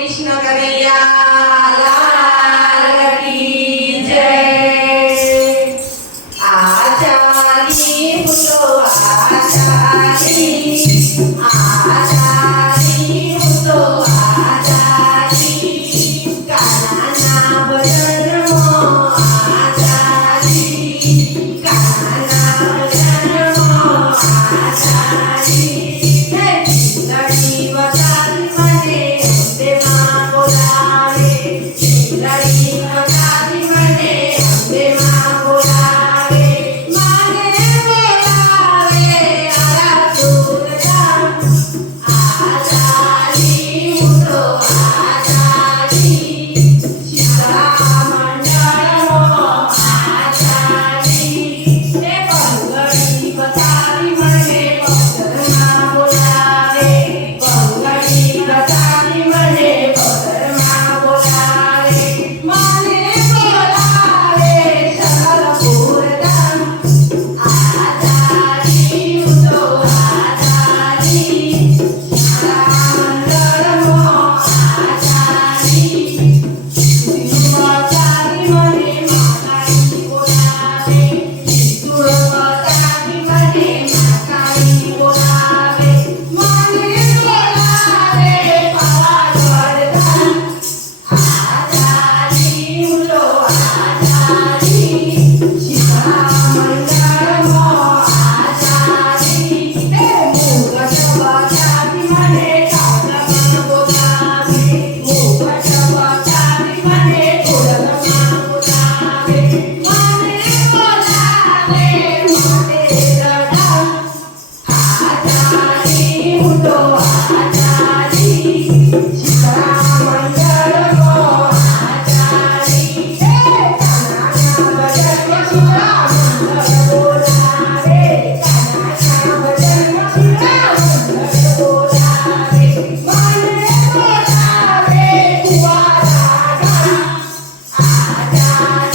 કૃષ્ણ કનૈયા લાલ કી જય। આચારી હું તો આચારી, આચારી હું તો આચારી, કાનાના ભજનમાં આચારી, કાનાના ભજનમાં આચારી। લડી વગાડી મને અંબે માં બોલાવે, લડી વગાડી મને અંબે માં બોલાવે, માને બોલાવે આરા સુરધામ। આચારી હું તો આચારી, શીતળા મંડળમાં આચારી, તે બંગડી બતાવી મને પથ્થરમાં બોલાવે, બંગડી બતાવી મને પથ્થરમાં બોલાવે, મને બોલાવે સરપુરધામ। આચારી હું તો આચારી, શીતળા મંડળમાં આચારી, બતાવી મને માતાજી બોલાવે, તુળ બતાવી મને માતાજી બોલાવે, મને બોલાવે પાવાગઢધામ। આચારી હું તો આચારી, શીતળા મંડળમાં આચારી, મુગટ બતાવી મને કાગમાં બોલાવે, મુગટ બતાવી મને ઢોલમાં બોલાવે, મને બોલાવે માટેરધામ। આચારી હું તો આચારી, શીતળા મંડળમાં આચારી, કાનાના ભજનમાં શીતળા મંડળ બોલાવે, કાનાના ભજનમાં શીતળા મંડળ બોલાવે, મને બોલાવે કુંવારા ગામ। આચારી